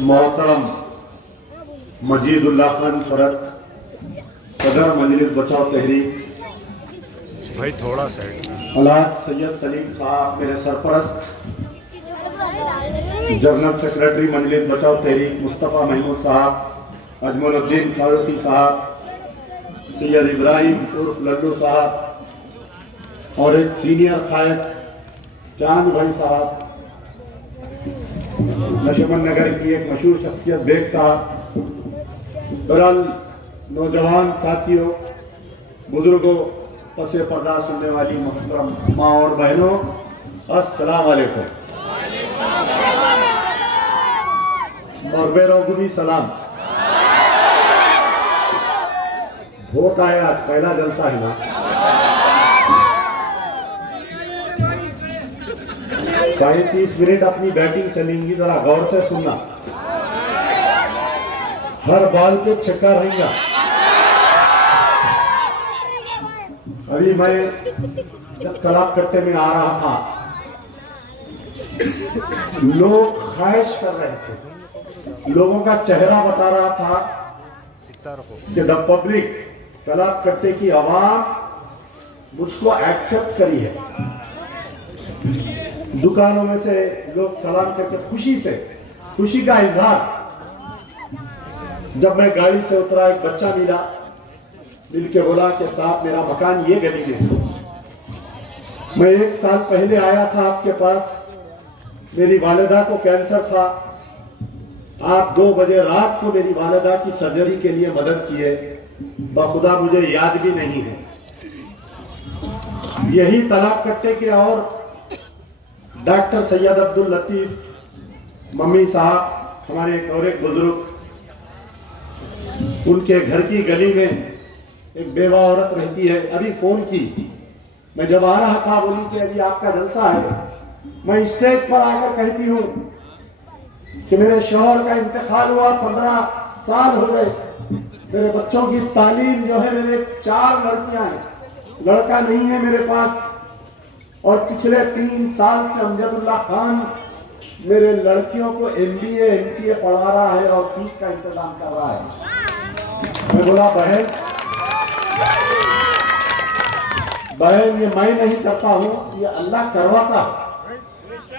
मोहतरम मजीदुल्लाह खान फरत, सदर मजलिस बचाओ तहरीक, भाई थोड़ा सा अल्हाज सैयद सलीम साहब मेरे सरपरस्त, जनरल सेक्रेटरी मजलिस बचाओ तहरीक मुस्तफ़ा महमूद साहब, अजमलुद्दीन फारूकी साहब, सैयद इब्राहिम उर्फ लल्लू साहब और एक सीनियर कायद चांद भाई साहब, नशमन नगर की एक मशहूर शख्सियत बेग साहब, बहरहाल नौजवान साथियों, बुजुर्गों, पसे पर्दा सुनने वाली मोहतरम माँ और बहनों, अस्सलाम वालेकुम और बेरोगुबी सलाम। वोट आए, आज पहला जलसा है ना, 35 मिनट अपनी बैटिंग चलेंगी, जरा गौर से सुनना, हर बॉल पे छक्का रहेगा। अभी मैं जब तालाब कट्टे में आ रहा था, लोग ख्वाहिश कर रहे थे, लोगों का चेहरा बता रहा था कि द पब्लिक, तालाब कट्टे की आवाम मुझको एक्सेप्ट करी है। दुकानों में से लोग सलाम करके खुशी का इजहार। जब मैं गाड़ी से उतरा, एक बच्चा मिल के बोला कि साहब मेरा मकान ये गली में है, मैं 1 साल पहले आया था आपके पास, मेरी वालिदा को कैंसर था, आप 2 बजे रात को मेरी वालिदा की सर्जरी के लिए मदद किए, बखुदा मुझे याद भी नहीं है। यही तालाब कट्टे के और डॉक्टर सैयद अब्दुल लतीफ मम्मी साहब, हमारे एक बुजुर्ग, उनके घर की गली में एक बेवा औरत रहती है, अभी फोन की, मैं जब आ रहा था बोली कि अभी आपका जलसा है। मैं स्टेज पर आकर कहती हूँ कि मेरे शौहर का इंतकाल हुआ, 15 साल हो गए, मेरे बच्चों की तालीम जो है, मेरे 4 लड़कियां हैं, लड़का नहीं है मेरे पास, और पिछले 3 साल से अमजदुल्ला खान मेरे लड़कियों को MBA MCA पढ़ा रहा है और फीस का इंतजाम कर रहा है। मैं बोला बहन ये मैं नहीं करता हूं, ये अल्लाह करवाता है।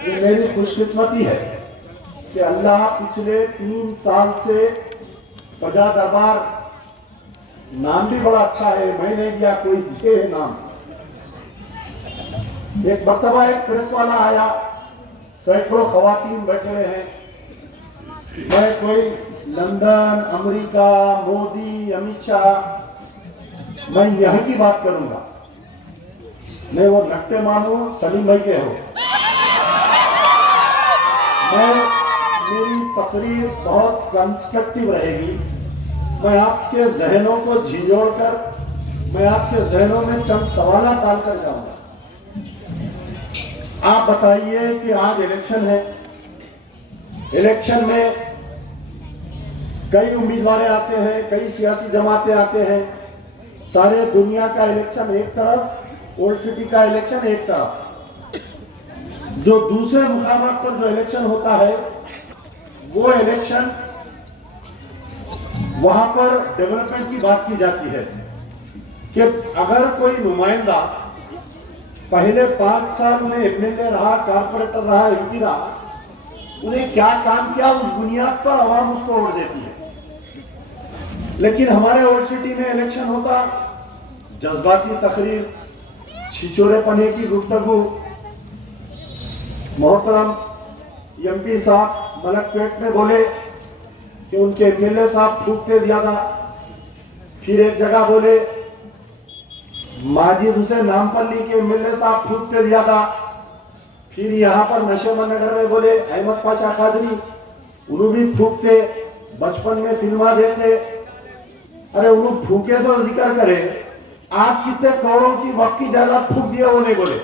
ये मेरी खुशकिस्मती है कि अल्लाह पिछले 3 साल से प्रजा दरबार, नाम भी बड़ा अच्छा है, मैं नहीं दिया, कोई दिए है नाम। एक मर्तबा एक प्रेस वाला आया, सैकड़ों खवातीन बैठे हुए हैं, मैं कोई लंदन, अमेरिका, मोदी, अमित शाह, मैं यहीं की बात करूंगा, मैं वो नक्टे मानू सलीम भाई के हो। मेरी तकरीर बहुत कंस्ट्रक्टिव रहेगी, मैं आपके जहनों को झिंझोड़ कर, मैं आपके जहनों में चंद सवाल डालकर जाऊंगा। आप बताइए कि आज इलेक्शन है, इलेक्शन में कई उम्मीदवार आते हैं, कई सियासी जमातें आते हैं, सारे दुनिया का इलेक्शन एक तरफ, ओल्ड सिटी का इलेक्शन एक तरफ, जो दूसरे मुकामात पर जो इलेक्शन होता है वो इलेक्शन, वहां पर डेवलपमेंट की बात की जाती है कि अगर कोई नुमाइंदा पहले 5 साल में MLA रहा, कारपोरेटर रहा, MP रहा, उन्हें क्या काम किया, उस बुनियाद पर आवाम उसको वोट देती है। लेकिन हमारे ओल्ड सिटी में इलेक्शन होता, जज्बाती तकरीर, छिछोरे पने की गुफ्तगू। मोहतरम MP साहब मलकपेट में बोले कि उनके MLA साहब फूकते ज्यादा, फिर एक जगह बोले माजिद हुसैन नामपल्ली के MLA साहब फूकते ज्यादा, फिर यहाँ पर नशेमन नगर में बोले अहमद पाशा कादरी, उन्होंने भी फूकते, बचपन में फिल्मा देखते। अरे उन्होंने फूके तो जिक्र करे, आप कितने करोड़ों की वक्त की जायदाद फूक दिया, वो नहीं बोले,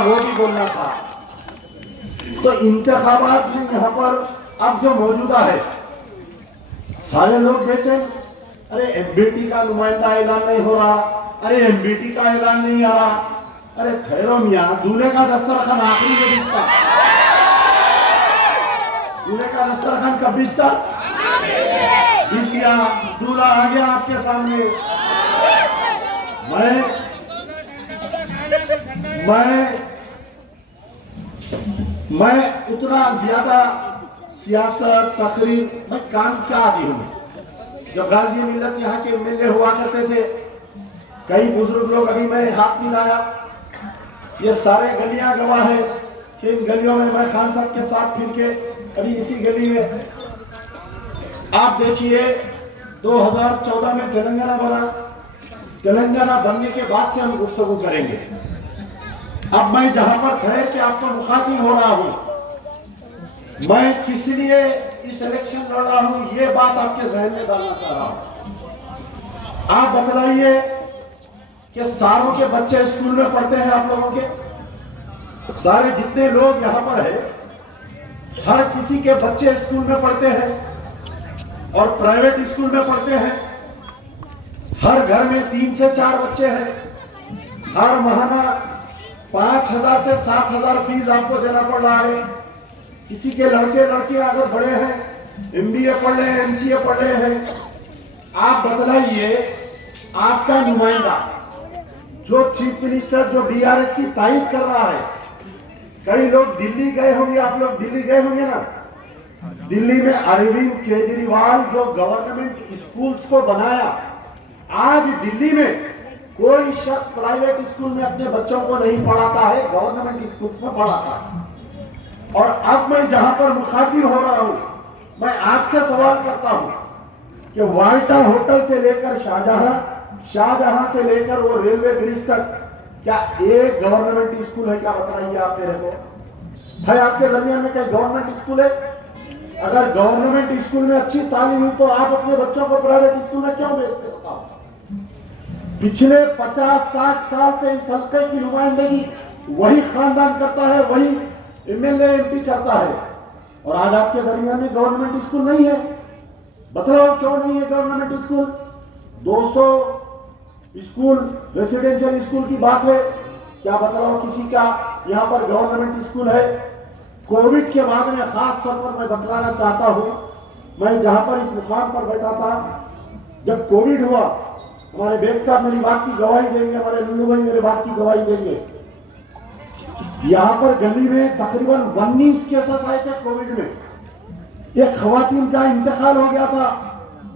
वो भी बोलना था। तो इंतखाबात में यहाँ पर अब जो मौजूदा है, सारे लोग बेचैन, अरे MBT का नुमाइंदा ऐलान नहीं हो रहा, अरे MBT का ऐलान नहीं आ रहा, अरे ठहरो मियाँ, दूल्हे का दस्तरखान आखिरी में बिछता, दूल्हे का दस्तरखान कब बिछता? बिछ गया, दूल्हा आ गया आपके सामने। मैं इतना ज्यादा सियासत तकरीर मैं काम क्या आदि हूं। जब गाजी मिल्लत यहाँ के एमएलए हुआ करते थे, कई बुजुर्ग लोग, अभी मैं हाथ मिलाया, ये सारे गलियां गवाह है कि इन गलियों में मैं खान साहब के साथ फिर के अभी इसी गली में आप देखिए 2014 में तेलंगाना बना। तेलंगाना बनने के बाद से हम गुफ्तगू करेंगे। अब मैं जहां पर ठहर के आपको मुखातिब हो रहा हूं, मैं किस लिए इस इलेक्शन लड़ रहा हूं, ये बात आपके जहन में डालना चाह रहा हूं। आप बतलाइए कि सारों के बच्चे स्कूल में पढ़ते हैं, आप लोगों के सारे जितने लोग यहां पर है, हर किसी के बच्चे स्कूल में पढ़ते हैं और प्राइवेट स्कूल में पढ़ते हैं। हर घर में 3 से 4 बच्चे हैं। हर महीना 5,000 से 7,000 फीस आपको देना पड़ रहा है। किसी के लड़के लड़कियां अगर बड़े हैं, एमबीए पढ़ रहे हैं, एमसीए पढ़ रहे हैं, आप बतलाइए आपका नुमाइंदा जो चीफ मिनिस्टर, जो डीआरएस की तारीफ कर रहा है, कई लोग दिल्ली गए होंगे, आप लोग दिल्ली गए होंगे ना, दिल्ली में अरविंद केजरीवाल जो गवर्नमेंट स्कूल्स को बनाया, आज दिल्ली में कोई शख्स प्राइवेट स्कूल में अपने बच्चों को नहीं पढ़ाता है, गवर्नमेंट स्कूल्स में पढ़ाता है। और अब मैं जहां पर मुखातिब हो रहा हूं, मैं आपसे सवाल करता हूं कि वाल्टा होटल से लेकर शाहजहां से लेकर वो रेलवे ब्रिज तक क्या एक गवर्नमेंट स्कूल है? क्या बताइए आप मेरे को, भाई आपके दरमियान में क्या गवर्नमेंट स्कूल है? अगर गवर्नमेंट स्कूल में अच्छी तालीम हुई तो आप अपने बच्चों को प्राइवेट स्कूल में क्यों भेजते? बताओ। पिछले 50-60 साल से इस हल्के की नुमाइंदगी वही खानदान करता है, वही एमएलए एमपी करता है, और आज आपके दरमियान में गवर्नमेंट स्कूल नहीं है। बताओ क्यों नहीं है government school? 200 school residential school की बात है, क्या बताओ किसी का यहां पर गवर्नमेंट स्कूल है? कोविड के बाद में खास तौर पर मैं बतलाना चाहता हूं, मैं जहां पर इस मुकाम पर बैठा था, जब कोविड हुआ, हमारे बेग साहब मेरी बात की गवाही देंगे, हमारे लुल्लू भाई मेरे बात की गवाही देंगे, यहां पर गली में तकरीबन 19 केसेस आए थे कोविड में। एक खवातीन का इंतकाल हो गया था,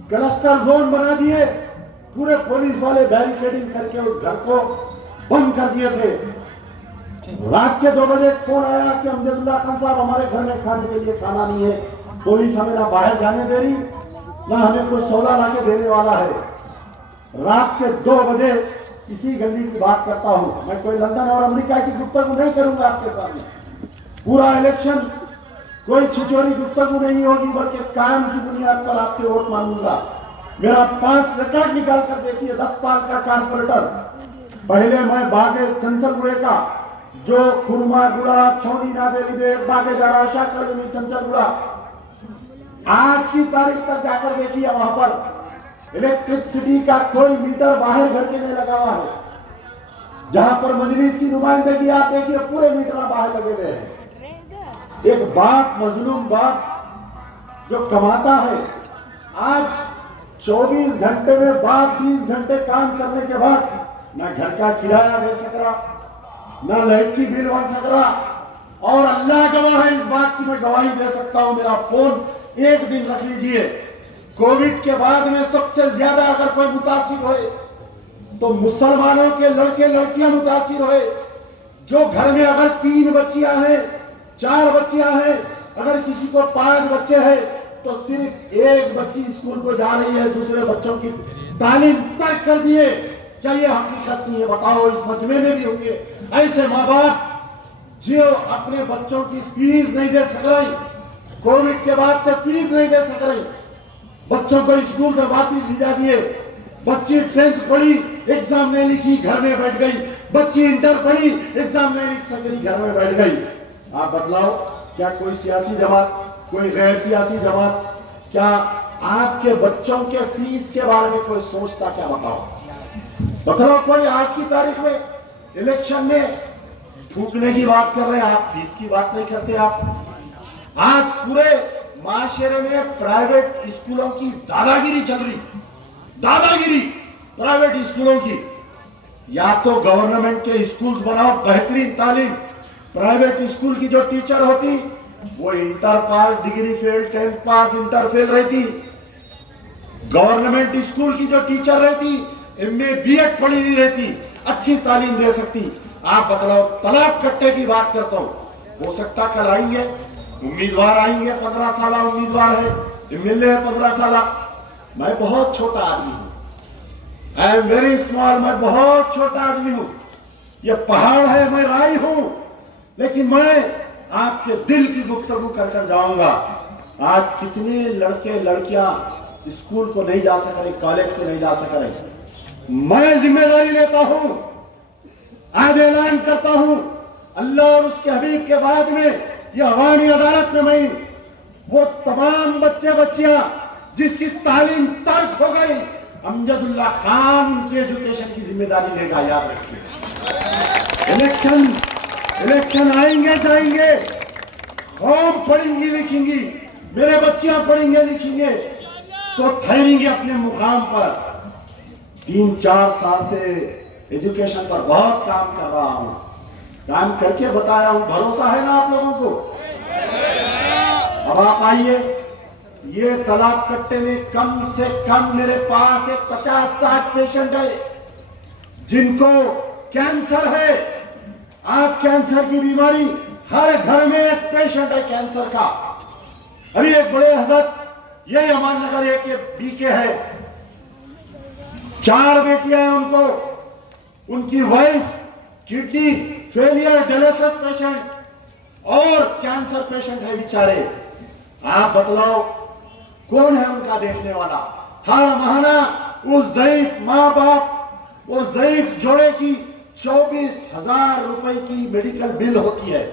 क्लस्टर जोन बना दिए, पूरे पुलिस वाले बैरिकेडिंग करके उस घर को बंद कर दिए थे। रात के 2 बजे फोन आया कि अमजदुल्ला खान साहब हमारे घर में खाने के लिए खाना नहीं है, पुलिस हमें ना बाहर जाने दे रही, ना हमें कोई सौदा ला के देने वाला है। रात के 2 बजे इसी गली की बात करता हूं, मैं कोई लंदन और अमेरिका की गुफ्तगू नहीं करूंगा आपके सामने। पूरा इलेक्शन कोई छिछोरी गुफ्तगू नहीं होगी, बल्कि काम की बुनियाद पर आपसे वोट मांगूंगा। मेरा 5 रिकॉर्ड निकाल कर देखिए, 10 साल का कारपोरेटर। पहले मैं बागे चंचलगुड़े का, जो कुर्मागुड़ा, छौनी नादेली, बागे जरा, शाकरगुनी, चंचलगुड़ा, आज की तारीख तक जाकर देखिए, वहां पर इलेक्ट्रिसिटी का कोई मीटर बाहर घर के नहीं लगा हुआ है। जहां पर मजलिस की नुमाइंदगी आप देखिए, पूरे मीटर बाहर लगे हुए हैं। एक बाप, मजलूम बाप जो कमाता है, आज 24 घंटे में बाप 20 घंटे काम करने के बाद ना घर का किराया दे सक रहा, ना लाइट की बिल बन सक रहा, और अल्लाह गवाह है इस बात की, मैं गवाही दे सकता हूं। मेरा फोन एक दिन रख लीजिए, कोविड के बाद में सबसे ज्यादा अगर कोई मुतासिर होए तो मुसलमानों के लड़के लड़कियां मुतासिर होए। जो घर में अगर 3 बच्चियां हैं, 4 बच्चियां हैं, अगर किसी को 5 बच्चे हैं, तो सिर्फ एक बच्ची स्कूल को जा रही है, दूसरे बच्चों की तालीम तर्क कर दिए। क्या ये हकीकत नहीं है? बताओ, इस मजमे में भी होंगे ऐसे माँ बाप जो अपने बच्चों की फीस नहीं दे सक रही, कोविड के बाद से फीस नहीं दे सक रही, बच्चों को स्कूल से वापिस भिजा दिए। बच्ची 10th पढ़ी, एग्जाम नहीं लिखी, घर में बैठ गई। बच्ची इंटर पढ़ी, एग्जाम नहीं लिख सकी, घर में बैठ गई। आप बतलाओ, क्या कोई सियासी जमात, कोई गैर सियासी जमात, क्या आपके बच्चों के फीस के बारे में कोई सोचता? क्या बताओ, बताओ कोई आज की तारीख में इलेक्शन में फूकने की बात कर रहे हैं आप, फीस की बात नहीं करते आप। आज पूरे माशरे में प्राइवेट स्कूलों की दादागिरी चल रही, दादागिरी प्राइवेट स्कूलों की। या तो गवर्नमेंट के स्कूल्स बनाओ, बेहतरीन तालीम। प्राइवेट स्कूल की जो टीचर होती वो inter pass, degree fail, 10th पास, इंटर फेल रहती। गवर्नमेंट स्कूल की जो टीचर रहती एमए बीएड पढ़ी हुई रहती, अच्छी तालीम दे सकती। आप बतलाओ, तलाक कट्टे की बात करता हूं, हो सकता कल आएंगे उम्मीदवार, आएंगे 15 साल उम्मीदवार है, एमएलए है 15 साल। मैं बहुत छोटा आदमी हूं, आई एम वेरी स्मॉल, मैं बहुत छोटा आदमी हूं। ये पहाड़ है, मैं राई हूं, लेकिन मैं आपके दिल की गुफ्तगू कर कर जाऊंगा। आज कितने लड़के लड़कियां स्कूल को नहीं जा सक रहे, कॉलेज को नहीं जा सक रहे। मैं जिम्मेदारी लेता हूं, आज ऐलान करता हूं, अल्लाह और उसके हबीब के बाद में यह अवामी अदालत में मैं वो तमाम बच्चे बच्चियां जिसकी तालीम तर्क हो गई, अमजदुल्ला खान उनकी एजुकेशन की जिम्मेदारी लेगा। याद रखिए, इलेक्शन आएंगे जाएंगे, कौम पढ़ेंगी लिखेंगी, मेरे बच्चियां पढ़ेंगे लिखेंगे तो ठहरेंगे अपने मुकाम पर। 3-4 साल से एजुकेशन पर बहुत काम कर रहा हूं, काम करके बताया हूं, भरोसा है ना आप लोगों को। अब आप आइए, ये तालाब कट्टे में कम से कम मेरे पास एक 50-60 पेशेंट है जिनको कैंसर है। आज कैंसर की बीमारी, हर घर में एक पेशेंट है कैंसर का। अभी एक बड़े हजरत, ये अमान नगर एक बीके है, 4 बेटियां हैं उनको, उनकी wife kidney failure, dialysis patient और कैंसर पेशेंट है बेचारे। आप बतलाओ कौन है उनका देखने वाला। हर महीना उस ज़ईफ माँ बाप, वो ज़ईफ जोड़े की 24,000 रुपए की मेडिकल बिल होती है,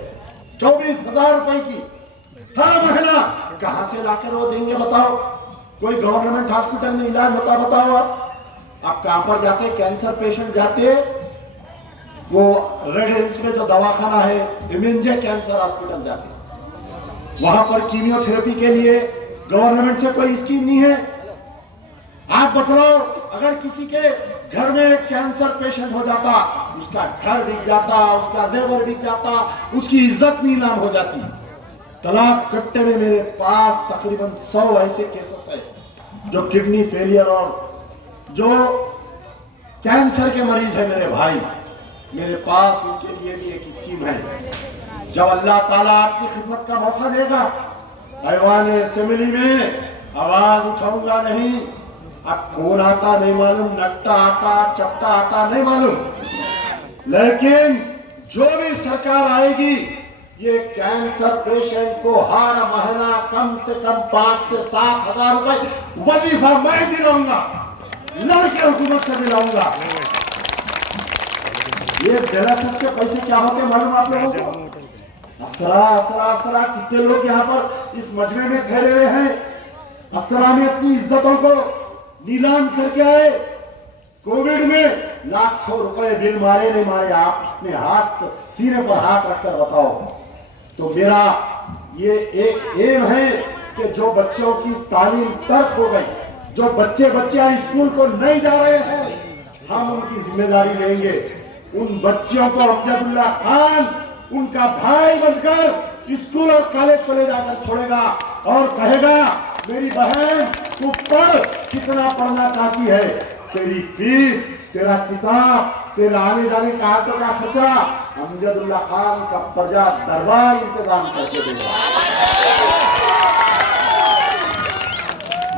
24,000 रुपए की हर महीना। कहां से लाकर वो देंगे बताओ? कोई गवर्नमेंट हॉस्पिटल में इलाज होता बताओ? आप कहां पर जाते? कैंसर पेशेंट जाते वो रेड हिल्स में जो दवाखाना है इमेंजे कैंसर हॉस्पिटल जाते, वहां पर कीमियोथेरेपी के लिए गवर्नमेंट से कोई स्कीम नहीं है। आप बतलाओ, अगर किसी के घर में एक कैंसर पेशेंट हो जाता, उसका घर बिक जाता, उसका जेवर बिक जाता, उसकी इज्जत नीलाम हो जाती। तालाब कट्टे में मेरे पास तकरीबन 100 ऐसे केसेस है जो किडनी फेलियर और जो कैंसर के मरीज है मेरे भाई, मेरे पास उनके लिए भी एक स्कीम है। जब अल्लाह ताला आपकी खिदमत का मौका देगा, ऐवान असेंबली में आवाज उठाऊंगा नहीं। अब कौन आता नहीं मालूम, नट्टा आता, चपटा आता नहीं मालूम, लेकिन जो भी सरकार आएगी ये कैंसर पेशेंट को हर महीना कम से कम 5 से 7 हजार रुपए वजीफा मैं दिलाऊंगा, लड़के हुकूमत से दिलाऊंगा। ये डायलिसिस के पैसे क्या होते मालूम आप लोगों को? असरा असरा असरा कितने लोग यहाँ पर इस मजमे में ठहरे हुए हैं, असरा में अपनी इज्जतों को नीलाम करके आए। कोविड में लाखों रुपए बिल मारे नहीं मारे, आप अपने हाथ सीने पर हाथ रखकर बताओ। तो मेरा ये एक एम है कि जो बच्चों की तालीम तर्क हो गई, जो बच्चे बच्चियां स्कूल को नहीं जा रहे हैं, हम उनकी जिम्मेदारी लेंगे। उन बच्चियों को अमजदुल्ला खान उनका भाई बनकर स्कूल और कॉलेज को ले जाकर छोड़ेगा और कहेगा, मेरी बहन तू पढ़, कितना पढ़ना चाहती है, तेरी फीस, तेरा किताब, तेरा आने जाने का ऑटो का खर्चा अमजदुल्ला खान का प्रजा दरबार इंतजाम करके देगा।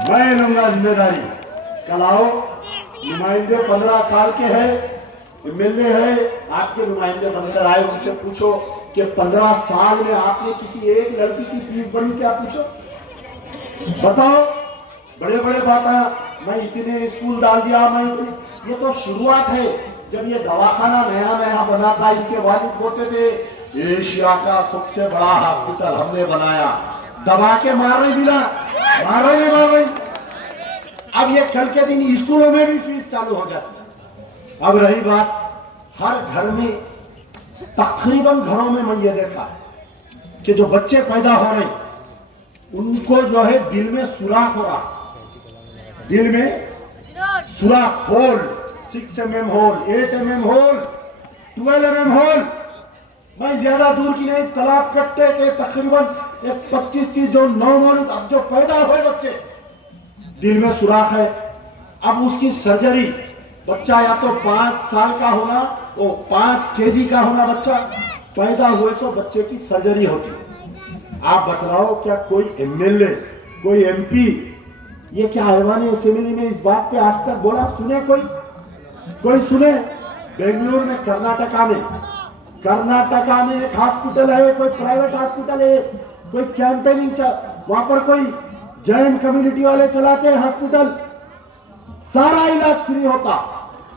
मैं लूंगा जिम्मेदारी। कल आओ, नुमाइंदे 15 साल के हैं, एमएलए है, आपके नुमाइंदे बनकर आए, उनसे पूछो कि 15 साल में आपने किसी एक लड़की की फीस भरी क्या? पूछो, बताओ। बड़े बड़े बातें, मैं इतने स्कूल डाल दिया, मैं ये तो शुरुआत है। जब ये दवाखाना नया नया बना था, इनके वालिद बोलते थे एशिया का सबसे बड़ा हॉस्पिटल हमने बनाया, दबा के मार रही मिला, मार रही। अब ये कल के दिन स्कूलों में भी फीस चालू हो जाती है। अब रही बात हर घर में, तकरीबन घरों में मैं ये देखा कि जो बच्चे पैदा हो रहे उनको जो है दिल में सुराख हो रहा, दिल में सुराख, hole, 6 mm hole, 8 mm hole, 12 mm hole. मैं ज्यादा दूर की नहीं, तालाब कट्टे के तकरीबन एक 25-30 जो नौमौलूद अब जो पैदा हुए बच्चे, दिल में सुराख है। अब उसकी सर्जरी, बच्चा या तो 5 साल का होना, वो 5 kg का होना बच्चा, पैदा हुए सो बच्चे की सर्जरी होती। आप बतलाओ क्या कोई MLA, कोई MP, ये क्या ऐवान असेंबली में इस बात पे आज तक बोला? सुने कोई सुने? बेंगलुरु में, कर्नाटका में एक हॉस्पिटल है, कोई प्राइवेट हॉस्पिटल है, कोई कैंपेनिंग वहां पर कोई जैन कम्युनिटी वाले चलाते हैं हॉस्पिटल, सारा इलाज फ्री होता।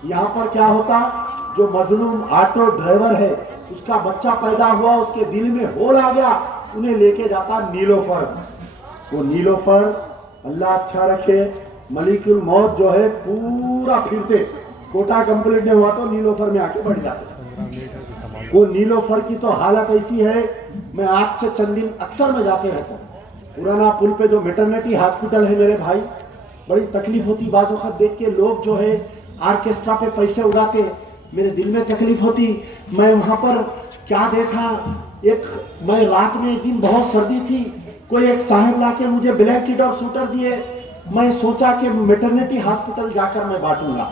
यहाँ पर क्या होता? जो मजलूम ऑटो ड्राइवर है, उसका बच्चा पैदा हुआ, उसके दिल में होल आ गया, उन्हें लेके जाता नीलोफर। वो नीलोफर, अल्लाह अच्छा रखे, मलिकुल मौत जो है पूरा फिरते, कोटा कंप्लीट नहीं हुआ तो नीलोफर में आके बैठ जाते। वो नीलोफर की तो हालत ऐसी है, मैं आज से चंद दिन अक्सर में जाते रहता हूँ। पुराना पुल पे जो मैटरनिटी हॉस्पिटल है मेरे भाई, बड़ी तकलीफ होती बाज़ वक़्त देख के, लोग जो है ऑर्केस्ट्रा पे पैसे उड़ाते, मेरे दिल में तकलीफ होती। मैं वहां पर क्या देखा, मैं रात में एक दिन बहुत सर्दी थी, कोई एक साहब लाके मुझे ब्लैंकेट और स्वेटर दिए। मैं सोचा कि मैटरनिटी हॉस्पिटल जाकर मैं बांटूंगा।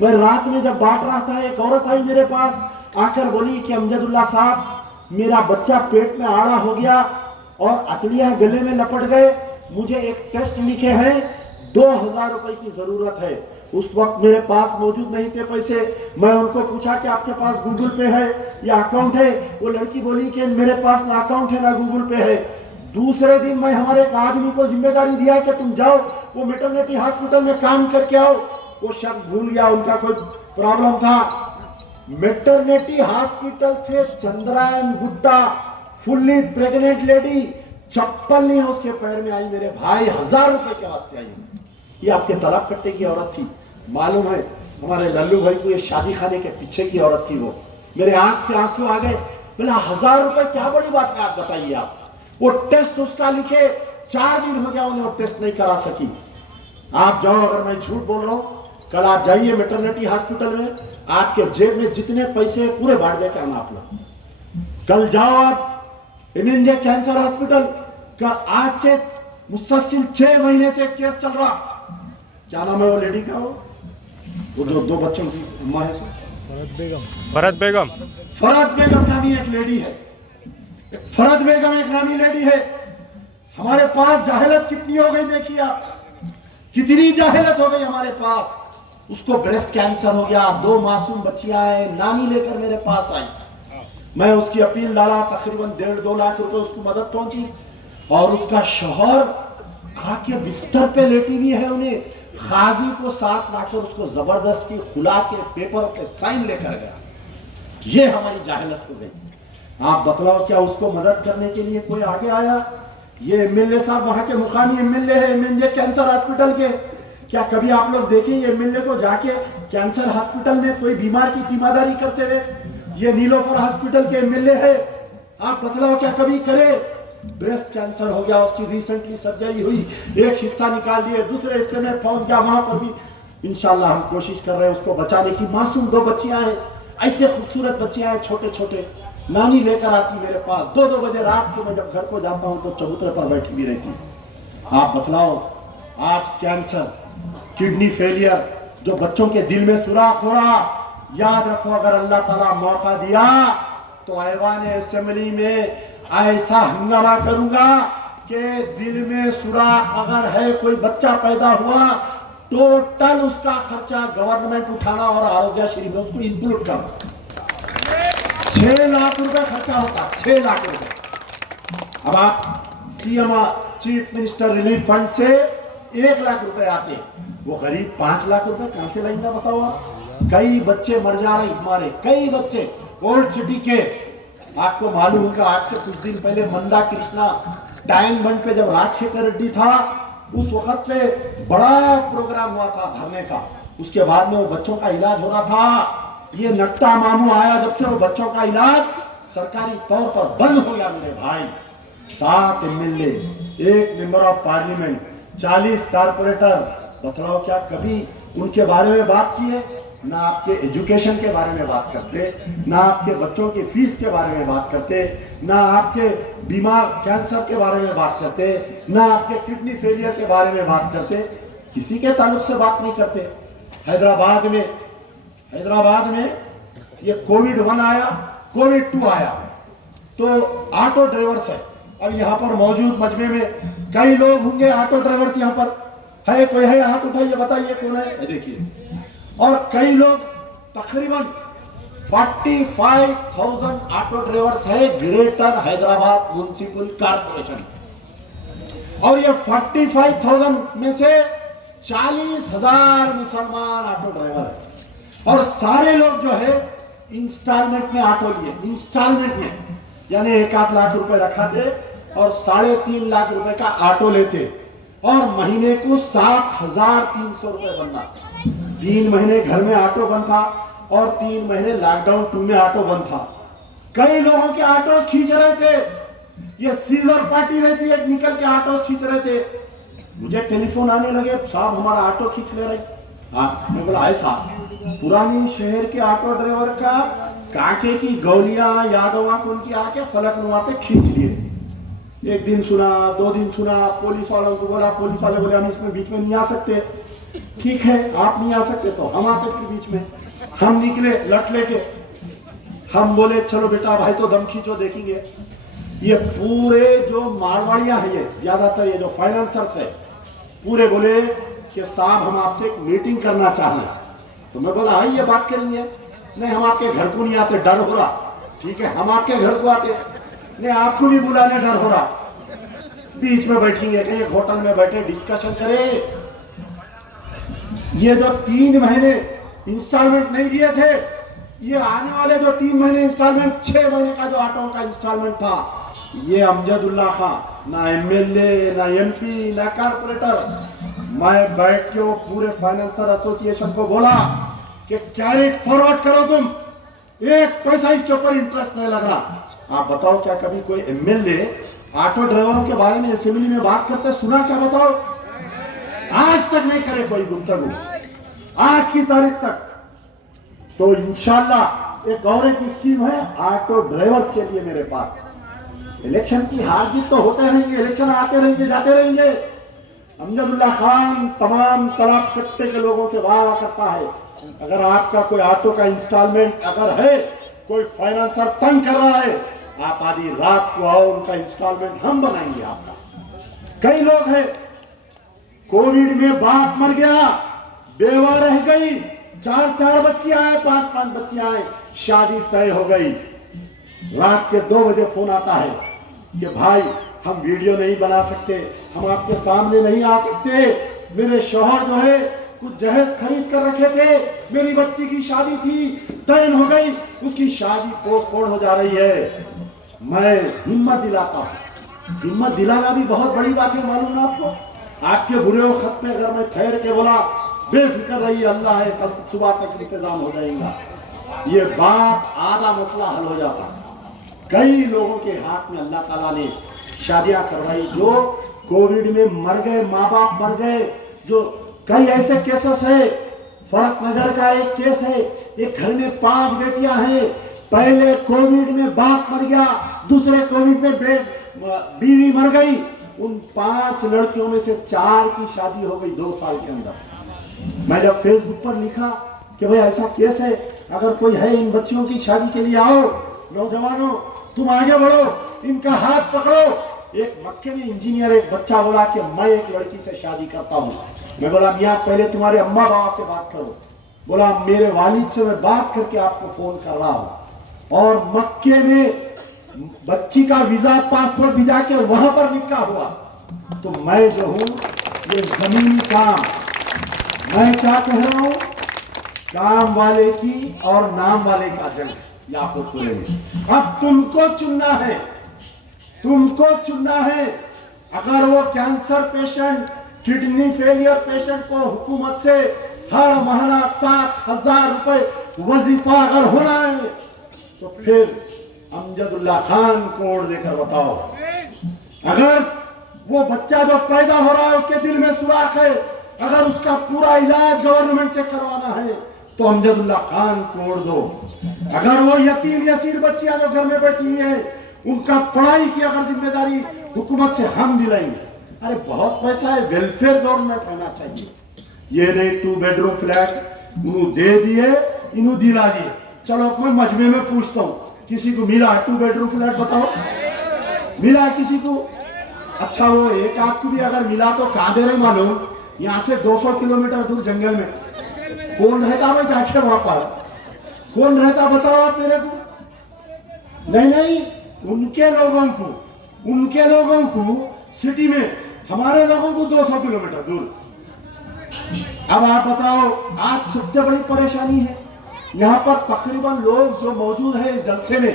मैं रात में जब बांट रहा था, एक औरत आई मेरे पास, आकर बोली कि अमजदुल्ला साहब, मेरा बच्चा पेट में आड़ा हो गया और अतड़ियां गले में लपट गए, मुझे एक टेस्ट लिखे हैं, 2000 रुपए की जरूरत है। उस वक्त मेरे पास मौजूद नहीं थे पैसे। मैं उनको पूछा कि आपके पास गूगल पे है या अकाउंट है? वो लड़की बोली कि मेरे पास ना अकाउंट है ना गूगल पे है। दूसरे दिन मैं हमारे एक आदमी को जिम्मेदारी दिया कि तुम जाओ वो मैटरनिटी हॉस्पिटल में काम करके आओ। वो शख्स भूल गया, उनका कोई प्रॉब्लम था। मैटरनिटी हॉस्पिटल से Chandrayangutta, fully pregnant lady, चप्पल नहीं उसके पैर में आई मेरे भाई, 1000 रुपए के वास्ते आई। ये आपके तालाब कट्टे की औरत थी, मालूम है हमारे लल्लू भाई को, ये शादी खाने के पीछे की औरत थी। वो मेरे आंख से आंसू आ गए। बोला 1000 रुपए क्या बड़ी बात है, आप बताइए। आप वो टेस्ट उसका लिखे, 4 दिन हो गया उन्हें वो टेस्ट नहीं करा सकी। आप जाओ, अगर मैं झूठ बोल रहा हूं, कल आप जाइए मैटरनिटी हॉस्पिटल में, आपके जेब में जितने पैसे हैं पूरे बांट देकर आना आप लोग। कल जाओ आप MNJ कैंसर हॉस्पिटल का, आज से मुसलसल 6 महीने से केस चल रहा। क्या नाम है वो लेडी का? वो जो 2 बच्चों की अम्मा है, फरहत बेगम नामी एक लेडी है। फरहत बेगम एक नामी लेडी है। हमारे पास जाहिलत कितनी हो गई, देखिए आप, कितनी जाहिलत हो गई हमारे पास। उसको ब्रेस्ट कैंसर हो गया, 2 मासूम बच्चियां हैं, नानी लेकर मेरे पास आई। मैं उसकी अपील डाला, तकरीबन 1.5-2 लाख रुपए उसको मदद पहुंची। और उसका शौहर आके बिस्तर पे लेटी हुई है, उन्हें काजी को साथ लाकर उसको जबरदस्ती खुला के पेपर के साइन लेकर गया। ये हमारी जाहिलत हो गई। आप बतलाओ, क्या उसको मदद करने के लिए कोई आगे आया? ये MLA साहब वहां के मुकामी MLA है, MNJ कैंसर हॉस्पिटल के। क्या कभी आप लोग देखें ये MLA को जाके कैंसर हॉस्पिटल में कोई बीमार की तीमारदारी करते हुए? ये नीलोफर हॉस्पिटल के MLA है, आप बतलाओ क्या कभी करे? ब्रेस्ट कैंसर हो गया, उसकी रिसेंटली सर्जरी हुई, एक हिस्सा निकाल दिए, दूसरे हिस्से में पहुंच गया, वहां पर भी इंशाल्लाह हम कोशिश कर रहे हैं उसको बचाने की। मासूम 2 बच्चियां हैं, ऐसे खूबसूरत बच्चियां हैं, छोटे छोटे। नानी लेकर आती मेरे पास 2-2 बजे रात को, मैं जब घर को जाता हूं तो चबूतरे पर बैठी भी रहती। आप बतलाओ, आज कैंसर, किडनी फेलियर, जो बच्चों के दिल में सुराख हो रहा, याद रखो, अगर अल्लाह ताला मौका दिया तो ऐवान असेंबली में ऐसा हंगामा करूंगा कि दिल में सुराख अगर है, कोई बच्चा पैदा हुआ, टोटल उसका खर्चा गवर्नमेंट उठाना और आरोग्यश्री में उसको इंक्लूड करना। 6 लाख रुपए खर्चा होता, 6 लाख रुपए। अब आप CM chief minister relief fund से 1 लाख रुपए आते, वो गरीब 5 लाख रुपए कहां से लाएंगे बताओ आप? कई बच्चे मर जा रहे हमारे, कई बच्चे ओल्ड सिटी के। आपको मालूम होगा, आज से कुछ दिन पहले मंदा कृष्णा टैंक बंड पे जब राजशेखर रेड्डी था, उस वक्त पे बड़ा प्रोग्राम हुआ था धरने का। उसके बाद में वो बच्चों का इलाज हो रहा था। ये नट्टा मामू आया जब से वो बच्चों का इलाज सरकारी तौर पर बंद हो गया मेरे भाई। 7 MLA, 1 member of parliament, 40 corporator, बतलाओ क्या कभी उनके बारे में बात की है? ना आपके एजुकेशन के बारे में बात करते, ना आपके बच्चों की फीस के बारे में बात करते, ना आपके बीमार कैंसर के बारे में बात करते, ना आपके किडनी फेलियर के बारे में बात करते, किसी के ताल्लुक से बात नहीं करते। हैदराबाद में ये कोविड-1 आया, कोविड-2 आया, तो ऑटो ड्राइवर्स है। अब यहाँ पर मौजूद मजमे में कई लोग होंगे ऑटो ड्राइवर्स, यहाँ पर है कोई है? हाथ उठाइए, बताइए कौन है? देखिए, और कई लोग तकरीबन 45,000 ऑटो ड्राइवर्स है ग्रेटर हैदराबाद म्युनिसिपल कॉर्पोरेशन। और ये 45,000 में से 40,000 मुसलमान ऑटो ड्राइवर है। और सारे लोग जो है इंस्टॉलमेंट में ऑटो लिए, इंस्टॉलमेंट में, यानी 1-8 लाख रुपए रखाते और 3.5 लाख रुपए का ऑटो लेते और महीने को 7,300 रुपए बनना। 3 महीने घर में ऑटो बंद था और 3 महीने लॉकडाउन 2 में ऑटो बंद था। कई लोगों के ऑटो खींच रहे थे, ये सीजर पार्टी रहती है, निकल के ऑटो खींच रहे थे। मुझे टेलीफोन आने लगे, साहब हमारा ऑटो खींच ले रहे। हाँ, मैं बोला ऐसा पुरानी शहर के ऑटो ड्राइवर का काके की गौलियां यादवा को उनकी आके फलकनुमा पे खींच लिए। 1 दिन सुना, 2 दिन सुना, पुलिस वालों को बोला, पुलिस वाले बोले हम इसमें बीच में नहीं आ सकते। ठीक है, आप नहीं आ सकते तो हम आते फिर बीच में। हम निकले लट लेके, हम बोले चलो बेटा भाई तो दम खींचो देखेंगे। ये पूरे जो मारवाड़ियां है, ये ज्यादातर ये जो फाइनेंसर्स है, पूरे बोले कि साहब हम आपसे एक मीटिंग करना चाह रहे हैं। तो मैं बोला आइए बात करेंगे। नहीं हम आपके घर को नहीं आते, डर हो रहा। ठीक है, हम आपके घर को आते, नहीं आपको भी बुलाने डर हो रहा। बीच में बैठेंगे, कहीं एक होटल में बैठे डिस्कशन करें। ये जो 3 महीने इंस्टॉलमेंट नहीं दिए थे, ये आने वाले जो 3 महीने इंस्टॉलमेंट, 6 महीने का जो ऑटो का इंस्टॉलमेंट था, ये अमजदुल्ला खान ना एमएलए ना एमपी ना कारपोरेटर, मैं बैठ के वो पूरे फाइनेंसर एसोसिएशन को बोला कि कैरेट फॉरवर्ड करो, तुम 1 पैसा इसके ऊपर इंटरेस्ट नहीं लग रहा। आप बताओ क्या कभी कोई एमएलए ऑटो ड्राइवरों के बारे में असेंबली में बात करते सुना? क्या बताओ, आज तक नहीं करे कोई गुफ्तगू, आज की तारीख तक। तो इंशाल्लाह एक और एक स्कीम है ऑटो ड्राइवर्स के लिए मेरे पास। इलेक्शन की हार जीत तो होते रहेंगे, इलेक्शन आते रहेंगे जाते रहेंगे। अमजदुल्ला खान तमाम तलाक कट्टे के लोगों से वादा करता है, अगर आपका कोई ऑटो का इंस्टॉलमेंट अगर है, कोई फाइनेंसर तंग कर रहा है, आप आधी रात को आओ, उनका इंस्टॉलमेंट हम बनाएंगे आपका। कई लोग हैं कोविड में बाप मर गया, बेवा रह गई, 4 बच्चे आए, 5 बच्चे आए, शादी तय हो गई। रात के 2 बजे फोन आता है कि भाई हम वीडियो नहीं बना सकते, हम आपके सामने नहीं आ सकते, मेरे शौहर जो है कुछ जहेज खरीद कर रखे थे, मेरी बच्ची की शादी थी, तय हो गई, उसकी शादी पोस्टपोन हो जा रही है। मैं हिम्मत दिलाता हूं, हिम्मत दिलाना भी बहुत बड़ी बात है, मालूम ना आपको। आपके बुरे वक्त में अगर मैं ठहर के बोला बेफिक्र रहिए, अल्लाह है, कल सुबह तक इंतजाम हो जाएगा, ये बात आधा मसला हल हो जाता। कई लोगों के हाथ में अल्लाह ताला ने शादियां करवाई जो कोविड में मर गए, माँ बाप मर गए। जो कई ऐसे केसेस है, फरक नगर का एक केस है, एक घर में 5 बेटियां हैं, पहले कोविड में बाप मर गया, दूसरे कोविड में बीवी मर गई। उन 5 लड़कियों में से 4 की शादी हो गई 2 साल के अंदर। मैं जब फेसबुक पर लिखा कि भाई ऐसा केस है, अगर कोई है इन बच्चियों की शादी के लिए आओ, नौजवानों तुम आगे बढ़ो, इनका हाथ पकड़ो। एक मक्के में इंजीनियर एक बच्चा बोला कि मैं एक लड़की से शादी करता हूँ। मैं बोला मियाँ पहले तुम्हारे अम्मा बाबा से बात करो। बोला मेरे वालिद से मैं बात करके आपको फोन कर रहा हूँ। और मक्के में बच्ची का वीजा पासपोर्ट भिजा के वहां पर निकाह हुआ। तो मैं जो हूं ये जमीनी काम, मैं क्या कह रहा हूं, काम वाले की और नाम वाले का जंग याकूब में। अब तुमको चुनना है, तुमको चुनना है। अगर वो cancer patient, kidney failure patient को हुकूमत से हर महीना 7,000 रुपए वजीफा अगर होना है तो फिर अमजदुल्ला खान कोड लेकर बताओ। अगर वो बच्चा जो पैदा हो रहा है उसके दिल में सुराख है, अगर उसका पूरा इलाज गवर्नमेंट से करवाना है तो अमजदुल्ला खान कोड दो। अगर वो यतीम यसीर बच्चियां जो घर में बैठी हुई है उनका पढ़ाई की अगर जिम्मेदारी हुकूमत से हम दिलाएंगे, अरे बहुत पैसा है, वेलफेयर गवर्नमेंट होना चाहिए। ये नहीं 2 बेडरूम फ्लैट उन्होंने दे दिए, इन्हों दिला दिए। चलो मैं मजमे में पूछता हूँ, किसी को मिला 2 बेडरूम फ्लैट? बताओ, मिला है किसी को? अच्छा वो एक आध को भी अगर मिला तो कहाँ दे रहे मालूम? यहाँ से 200 किलोमीटर दूर जंगल में। कौन रहता भाई जाके वहां पर? कौन रहता बताओ आप मेरे को? नहीं, उनके लोगों को सिटी में, हमारे लोगों को 200 किलोमीटर दूर। अब आप बताओ, आज सबसे बड़ी परेशानी है यहाँ पर तकरीबन लोग जो मौजूद है इस जलसे में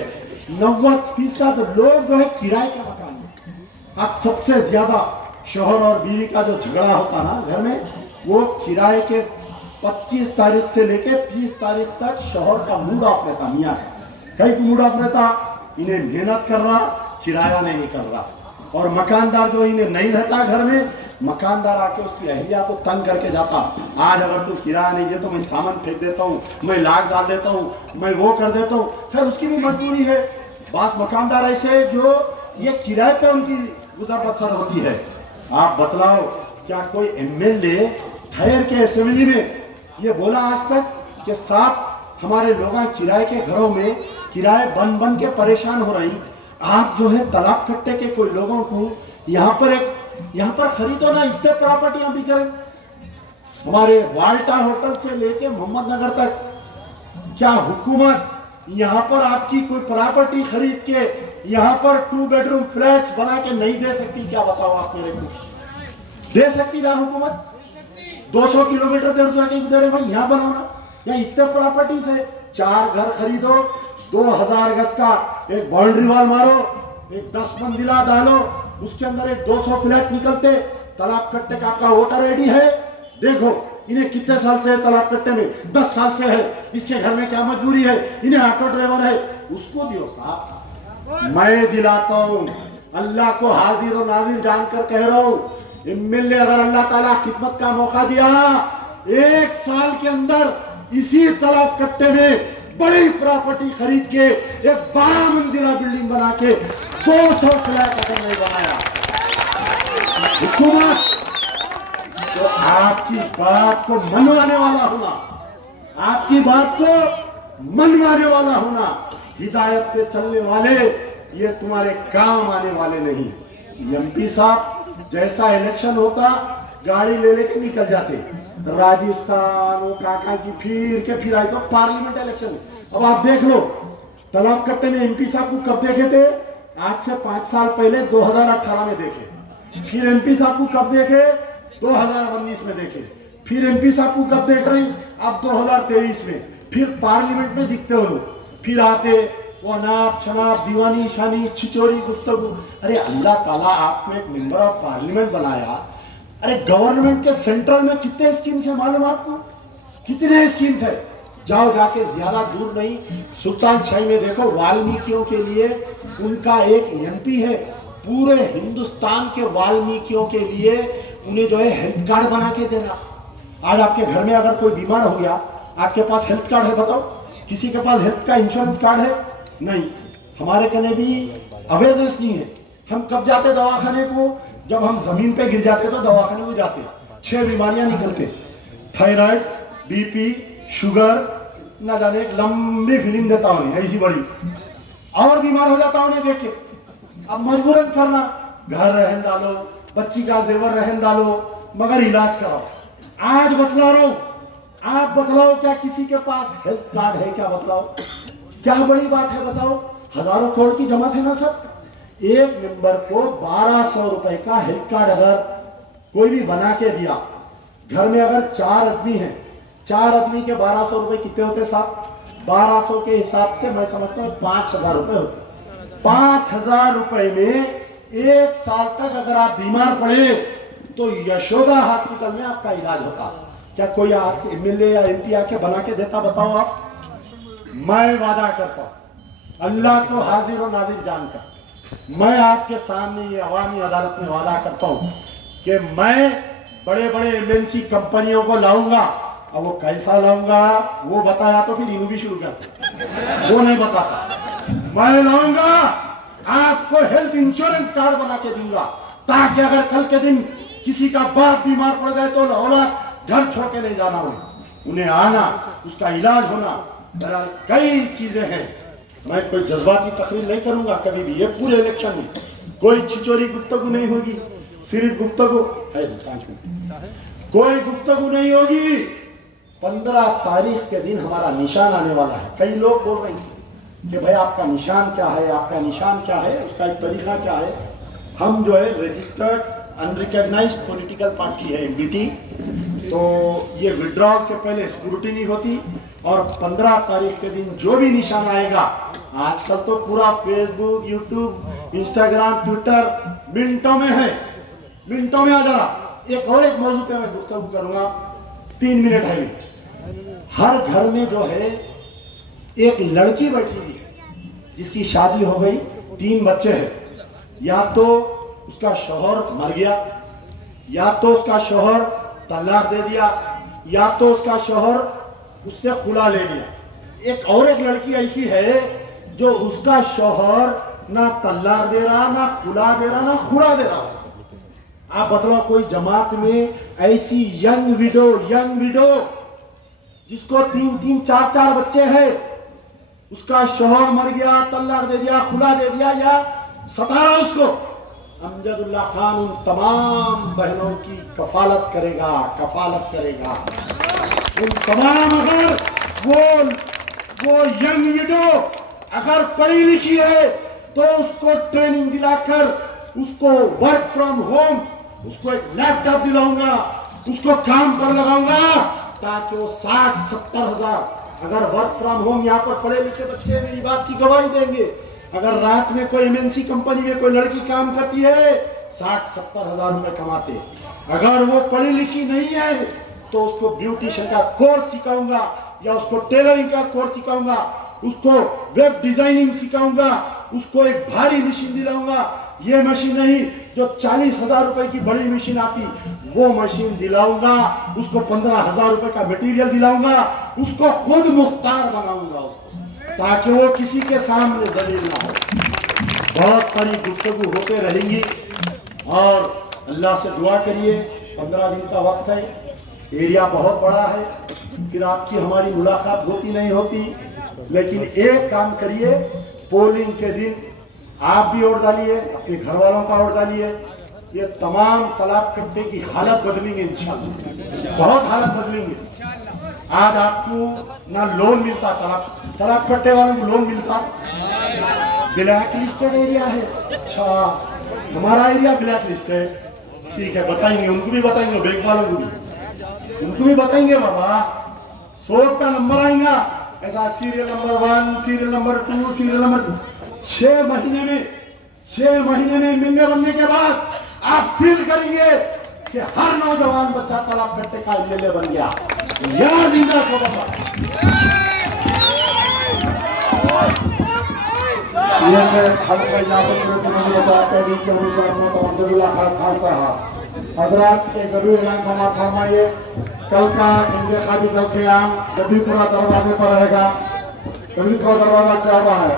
90% लोग जो है किराए के मकान में। अब सबसे ज्यादा शौहर और बीवी का जो झगड़ा होता ना घर में, वो किराए के 25 तारीख से लेके 30 तारीख तक शौहर का मूड ऑफ रहता, मियाँ कहीं मूड ऑफ रहता, इन्हें मेहनत कर रहा, किराया नहीं कर रहा। और मकानदार जो इन्हें नहीं रहता घर में, मकानदार आके उसकी अहलिया को तंग करके जाता, आज अगर तू किराया नहीं दे तो मैं सामान फेंक देता हूँ, मैं लाख डाल देता हूँ, मैं वो कर देता हूँ। फिर उसकी भी मजबूरी है। बास मकानदार ऐसे जो ये किराए पे उनकी गुजर बसर होती है। आप बतलाओ, क्या कोई एमएलए ठहर के असेंबली में ये बोला आज तक कि साहब हमारे लोग किराए के घरों में किराए बन के परेशान हो रही, आप जो है तालाब कट्टे के कोई लोगों को यहाँ पर खरीदो ना, इतने प्रॉपर्टियां भी करें। हमारे वाल्टा होटल से लेके मोहम्मद नगर तक, क्या हुकूमत यहाँ पर आपकी कोई प्रॉपर्टी खरीद के यहाँ पर 2 बेडरूम फ्लैट्स बना के नहीं दे सकती? क्या बताओ आप मेरे को? दे सकती ना हुकूमत? 200 किलोमीटर दूर जाके दे रहे भाई, यहाँ बनाना, या इतने प्रॉपर्टीज है, 4 घर खरीदो, 2000 गज का एक बाउंड्री वॉल मारो, एक 10 मंजिला डालो, उसके अंदर एक 200 फ्लैट निकलते, तालाब कट्टे का आपका वोटर रेडी है। देखो इन्हें कितने साल से है तालाब कट्टे में? 10 साल से है। इसके घर में क्या मजबूरी है? इन्हें ऑटो ड्राइवर है, उसको दियो साहब। मैं दिलाता हूँ, अल्लाह को हाजिर और नाजिर जानकर कह रहा हूँ, एमएलए अगर अल्लाह ताला खिदमत का मौका दिया, 1 साल के अंदर इसी तालाब कट्टे में बड़ी प्रॉपर्टी खरीद के एक 12 मंजिला बिल्डिंग बना के 200 फ्लैट अगर नहीं बनाया हुकूमत, तो आपकी बात को मनवाने वाला होना, आपकी बात को मनवाने वाला होना, हिदायत पे चलने वाले ये तुम्हारे काम आने वाले नहीं। एमपी साहब जैसा इलेक्शन होता गाड़ी ले लेके निकल जाते राजस्थान, वो काका की फिर आई तो पार्लियामेंट इलेक्शन। अब आप देख लो, तालाब कट्टे में एमपी साहब को कब देखे थे? आज से 5 साल पहले 2018 में देखे। फिर एमपी साहब को कब देखे? 2019 में देखे। फिर एमपी साहब को कब देख रही? अब 2023 में। फिर पार्लियामेंट में दिखते हो लोग, फिर आते वो नाप शनाप दीवानी शानी छिचोरी गुफ्तगू। अरे अल्लाह ताला आपको एक मेंबर ऑफ पार्लियामेंट बनाया, अरे गवर्नमेंट के सेंट्रल में कितने स्कीम्स है मालूम आपको? कितने स्कीम्स है? जाओ जाके, ज्यादा दूर नहीं, सुल्तान शाही में देखो, वाल्मीकियों के लिए उनका एक एमपी है, पूरे हिंदुस्तान के वाल्मीकियों के लिए उन्हें जो है हेल्थ कार्ड बना के दे रहा। आज आपके घर में अगर कोई बीमार हो गया, आपके पास हेल्थ कार्ड है? बताओ, किसी के पास हेल्थ का इंश्योरेंस कार्ड है? नहीं। हमारे कने भी अवेयरनेस नहीं है। हम कब जाते दवाखाने को? जब हम जमीन पे गिर जाते तो दवाखाने को जाते, 6 बीमारियां निकलते, थायराइड, बीपी, शुगर, ना जाने एक लंबी फिल्म देता उन्हें ऐसी बड़ी, और बीमार हो जाता उन्हें देख के। अब मजबूरन करना, घर रहन डालो, बच्ची का जेवर रहन डालो, मगर इलाज कराओ। आज बतला रहा हूं, आप बतलाओ, क्या किसी के पास हेल्थ कार्ड है? क्या बतलाओ, क्या बड़ी बात है? बताओ, हजारों करोड़ की जमात है ना सब। एक मेंबर को 1200 रुपए का हेल्थ कार्ड अगर कोई भी बना के दिया, घर में अगर 4 आदमी हैं, 4 आदमी के 1200 रुपए कितने होते साहब? 1200 के हिसाब से मैं समझता हूँ 5000 रुपए होते। 5000 रुपए में 1 साल तक अगर आप बीमार पड़े तो यशोदा हॉस्पिटल में आपका इलाज होता। क्या कोई एमएलए या एमपी आके बना के देता? बताओ आप। मैं वादा करता हूं अल्लाह को हाजिर और नाजिर जानकर, मैं आपके सामने ये अवामी अदालत में वादा करता हूं कि मैं बड़े बड़े एमएनसी कंपनियों को लाऊंगा। अब वो कैसा लाऊंगा वो बताया तो फिर इन्हों भी शुरू करते, वो नहीं बताता। मैं लाऊंगा, आपको हेल्थ इंश्योरेंस कार्ड बना के दूंगा, ताकि अगर कल के दिन किसी का बाप बीमार पड़ जाए तो औलाद घर छोड़ के नहीं जाना हो, उन्हें आना, उसका इलाज होना। बहरहाल कई चीजें हैं। मैं कोई जज्बाती तकरीर नहीं करूंगा कभी भी। ये पूरे इलेक्शन में कोई छिचोरी गुफ्तगू नहीं होगी, सिर्फ गुफ्तगू है, 5 मिनट कोई गुफ्तगू नहीं होगी। 15 तारीख के दिन हमारा निशान आने वाला है। कई लोग बोल रहे हैं कि भाई आपका निशान क्या है, आपका निशान क्या है, उसका एक तरीका क्या है। हम जो है रजिस्टर्ड अनरिकॉग्नाइज्ड पॉलिटिकल पार्टी है एमबीटी, तो ये विड्रॉल से पहले स्क्रूटिनी होती और 15 तारीख के दिन जो भी निशान आएगा, आजकल तो पूरा फेसबुक, यूट्यूब, इंस्टाग्राम, ट्विटर मिनटों में है, मिनटों में आ जा रहा। एक मौजू पे मैं गुफ्तगू करूंगा, 3 मिनट है। हर घर में जो है एक लड़की बैठी हुई है जिसकी शादी हो गई, 3 बच्चे हैं। या तो उसका शौहर मर गया, या तो उसका शौहर तलाक दे दिया, या तो उसका शौहर उससे खुला ले लिया। एक लड़की ऐसी है जो उसका शौहर ना तलाक दे रहा, ना खुला दे रहा, ना खुला दे रहा। आप बतलाओ कोई जमात में ऐसी यंग विडो जिसको 3-3, 4-4 बच्चे हैं, उसका शौहर मर गया, तलाक दे दिया, खुला दे दिया या सता रहा उसको, अमजदुल्ला खान उन तमाम बहनों की कफालत करेगा। उन तमाम, अगर वो यंग विडो अगर पढ़ी लिखी है तो उसको ट्रेनिंग दिलाकर उसको वर्क फ्रॉम होम, उसको एक लैपटॉप दिलाऊंगा, उसको काम पर लगाऊंगा, ताकि वो 60-70 हजार, अगर वर्क फ्रॉम होम यहाँ पर पढ़े लिखे बच्चे मेरी बात की गवाही देंगे, अगर रात में कोई एमएनसी कंपनी में कोई लड़की काम करती है 60-70 हजार रुपए कमाते। अगर वो पढ़ी लिखी नहीं है तो उसको ब्यूटिशियन का कोर्स सिखाऊंगा, या उसको टेलरिंग का कोर्स सिखाऊंगा, उसको वेब डिजाइनिंग सिखाऊंगा, उसको एक भारी मशीन दिलाऊंगा। ये मशीन नहीं जो 40,000 रुपए की बड़ी मशीन आती, वो मशीन दिलाऊंगा, उसको 15,000 रुपए का मटेरियल दिलाऊंगा, उसको खुद मुख्तार बनाऊंगा उसको, ताकि वो किसी के सामने जलील ना हो। बहुत सारी गुफ्तगू होते रहेंगी और अल्लाह से दुआ करिए। 15 दिन का वक्त है, एरिया बहुत बड़ा है, फिर आपकी हमारी मुलाकात होती नहीं होती। लेकिन एक काम करिए, पोलिंग के दिन आप भी वोट डालिए, अपने घर वालों का वोट डालिए। ये तमाम तालाब कट्टे की हालत बदलेंगे इंशाअल्लाह, बहुत हालत बदलेंगे। आज आपको ना लोन मिलता, तालाब कट्टे वालों को लोन मिलता, ब्लैक लिस्टेड एरिया है। अच्छा, हमारा एरिया ब्लैक लिस्टेड, ठीक है, बताएंगे, उनको भी बताएंगे, बैंक वालों को भी, उनको भी बताएंगे। बाबा 100 का नंबर आएगा, ऐसा serial number 1, serial number 2, serial number 6 महीने में मिलने बनने के बाद आप फील करेंगे कि हर नौजवान बच्चा तालाब कट्टे का एमएलए बन गया। याद दीजिए को बाबा, हजरात एक जरूरी ऐलान समाज फरमाइए। कल का इंतखाबी जलसे आम जबीपुरा दरवाजे पर रहेगा, जबीपुरा दरवाजा चल रहा है।